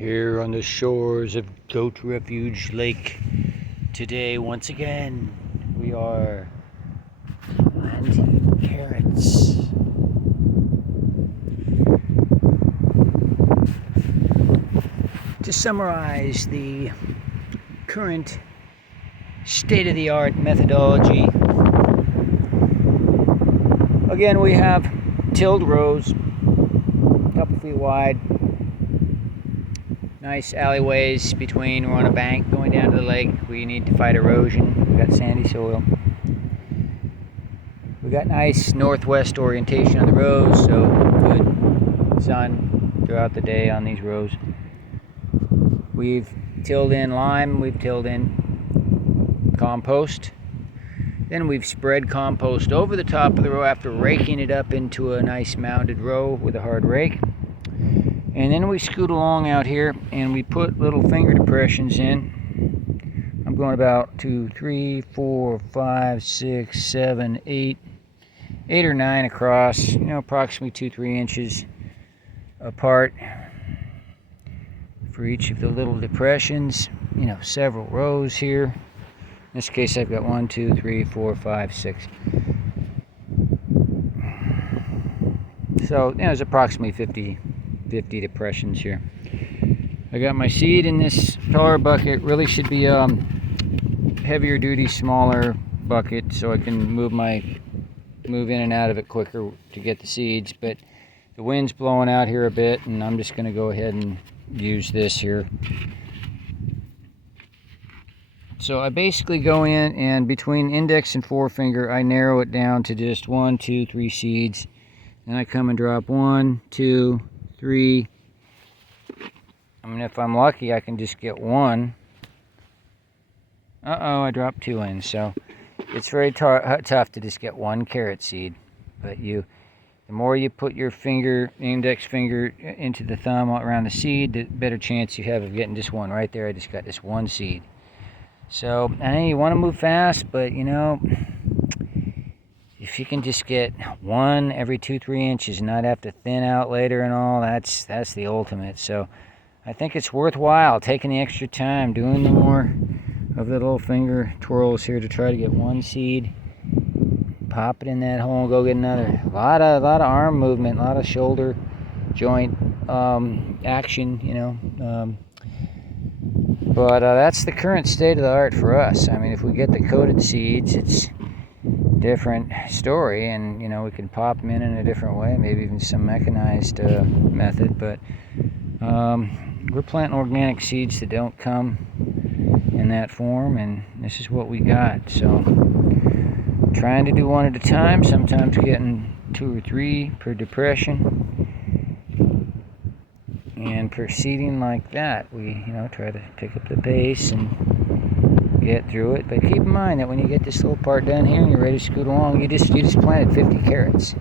Here on the shores of Goat Refuge Lake today, once again, we are planting carrots. To summarize the current state-of-the-art methodology, again, we have tilled rows, a couple feet wide. Nice alleyways between. We're on a bank going down to the lake. We need to fight erosion. We got sandy soil. We got nice northwest orientation on the rows, so good sun throughout the day on these rows. We've tilled in lime. We've tilled in compost. Then we've spread compost over the top of the row after raking it up into a nice mounded row with a hard rake. And then we scoot along out here and we put little finger depressions in. I'm going about 2, 3, 4, 5, 6, 7, 8 or 9 across, approximately 2-3 inches apart for each of the little depressions, several rows here. In this case, I've got 1, 2, 3, 4, 5, 6. So, there's approximately 50 depressions here. I got my seed in this taller bucket. Really should be heavier duty, smaller bucket, so I can move in and out of it quicker to get the seeds. But the wind's blowing out here a bit, and I'm just going to go ahead and use this here. So I basically go in, and between index and forefinger, I narrow it down to just 1, 2, 3 seeds. And I come and drop 1, 2, 3. I mean, if I'm lucky, I can just get 1. I dropped 2 in, so it's very tough to just get 1 carrot seed. But the more you put your index finger into the thumb around the seed, the better chance you have of getting just 1. Right there, I just got this 1 seed. So, I know you want to move fast, but if you can just get 1 every 2-3 inches and not have to thin out later and all, that's the ultimate. So I think it's worthwhile taking the extra time, doing the more of the little finger twirls here to try to get 1 seed, pop it in that hole and go get another. A lot of arm movement, a lot of shoulder joint action, but that's the current state of the art for us. I mean, if we get the coated seeds, it's different story, and we can pop them in a different way, maybe even some mechanized method, but we're planting organic seeds that don't come in that form, and this is what we got. So trying to do 1 at a time, sometimes getting 2 or 3 per depression, and proceeding like that. We try to pick up the pace and get through it. But keep in mind that when you get this little part done here and you're ready to scoot along, you just planted 50 carrots.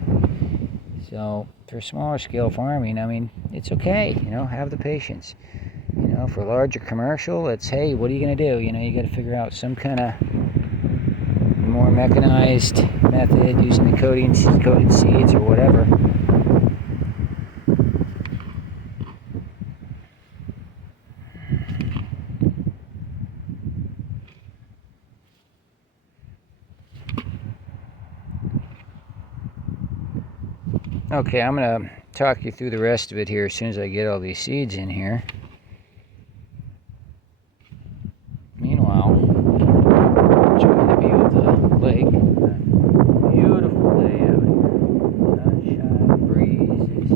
So for smaller scale farming, I mean, it's okay. Have the patience. For larger commercial, it's, hey, what are you going to do? You got to figure out some kind of more mechanized method using the coated seeds or whatever. Okay, I'm going to talk you through the rest of it here as soon as I get all these seeds in here. Meanwhile, enjoy the view of the lake. Beautiful day out here. Sunshine, breezes.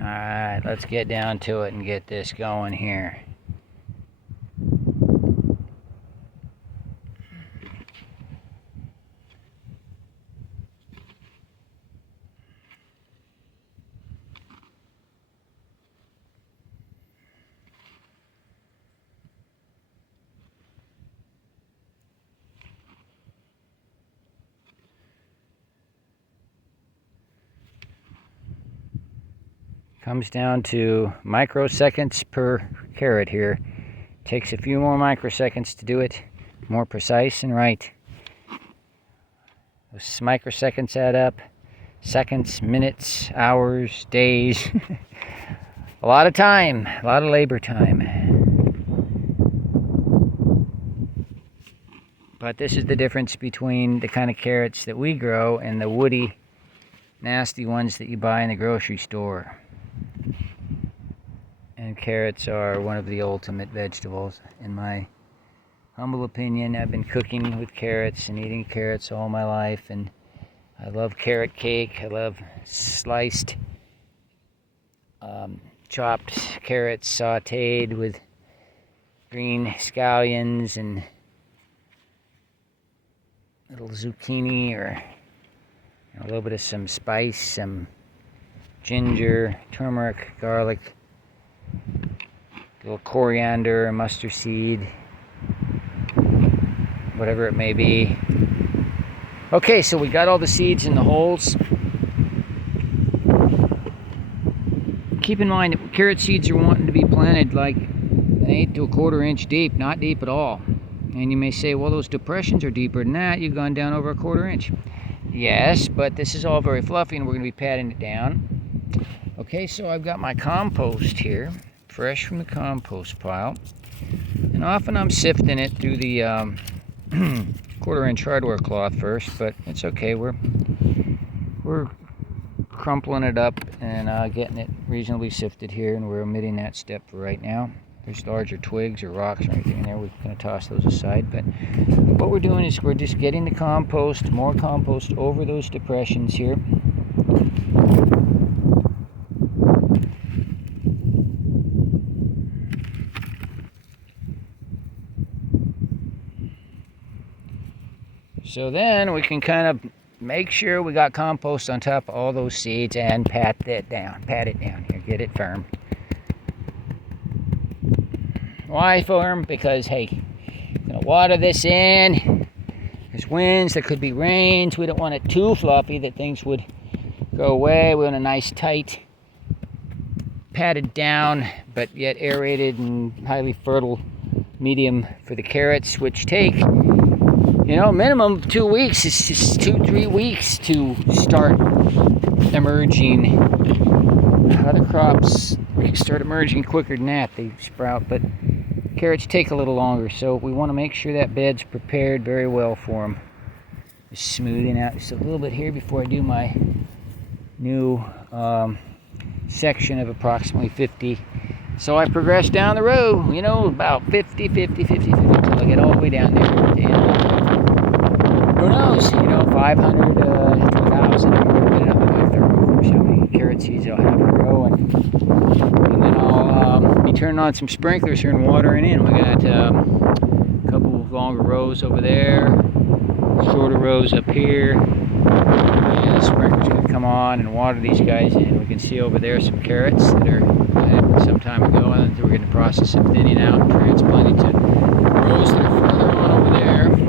Alright, let's get down to it and get this going here. Comes down to microseconds per carrot here. Takes a few more microseconds to do it. More precise and right. Those microseconds add up. Seconds, minutes, hours, days. A lot of time, a lot of labor time. But this is the difference between the kind of carrots that we grow and the woody, nasty ones that you buy in the grocery store. And carrots are one of the ultimate vegetables, in my humble opinion. I've been cooking with carrots and eating carrots all my life, and I love carrot cake. I love sliced, chopped carrots sauteed with green scallions and little zucchini, or a little bit of some spice, some ginger, turmeric, garlic, a little coriander, mustard seed, whatever it may be. Okay, so we got all the seeds in the holes. Keep in mind that carrot seeds are wanting to be planted like an 1/8 to 1/4 inch deep, not deep at all. And you may say, well, those depressions are deeper than that. You've gone down over 1/4 inch. Yes, but this is all very fluffy and we're going to be patting it down. Okay, so I've got my compost here, fresh from the compost pile. And often I'm sifting it through the 1/4 inch hardware cloth first, but it's okay. We're crumpling it up and getting it reasonably sifted here, and we're omitting that step for right now. There's larger twigs or rocks or anything in there, we're going to toss those aside. But what we're doing is we're just getting the compost, more compost over those depressions here. So then we can kind of make sure we got compost on top of all those seeds and pat it down here, get it firm. Why firm? Because, hey, we're going to water this in. There's winds, there could be rains. We don't want it too fluffy that things would go away. We want a nice, tight, patted down, but yet aerated and highly fertile medium for the carrots, which take, minimum 2 weeks. It's just 2-3 weeks to start emerging. Other crops start emerging quicker than that. They sprout, but carrots take a little longer, so we want to make sure that bed's prepared very well for them. Just smoothing out just a little bit here before I do my new section of approximately 50. So I progress down the row, about 50, until I get all the way down there. And who knows, 500 to 1,000, depending on my thermal, of course, how many carrot seeds I'll have to grow. And then I'll be turning on some sprinklers here and watering in. We got a couple of longer rows over there, shorter rows up here. And the sprinklers can come on and water these guys in. We can see over there some carrots that are planted some time ago, and we're going to process them, thinning out and transplanting to rows that are further on over there. And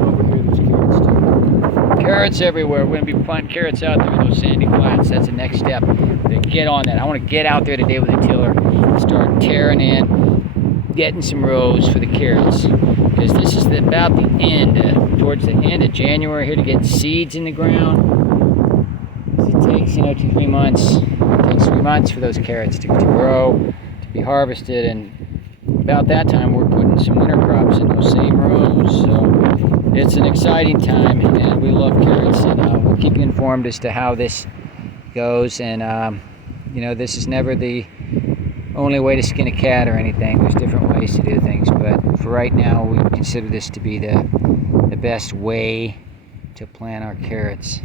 over here, there's carrots too. Carrots everywhere. We're going to be planting carrots out there in those sandy flats. That's the next step. To get on that. I want to get out there today with a tiller, start tearing in, getting some rows for the carrots, because this is about the end, towards the end of January here, to get seeds in the ground. It takes 2-3 months. It takes 3 months for those carrots to grow, to be harvested, and about that time we're putting some winter crops in those same rows. So it's an exciting time, and we love carrots, and we'll keep you informed as to how this goes. And this is never the only way to skin a cat or anything. There's different ways to do things, but for right now we consider this to be the best way to plant our carrots.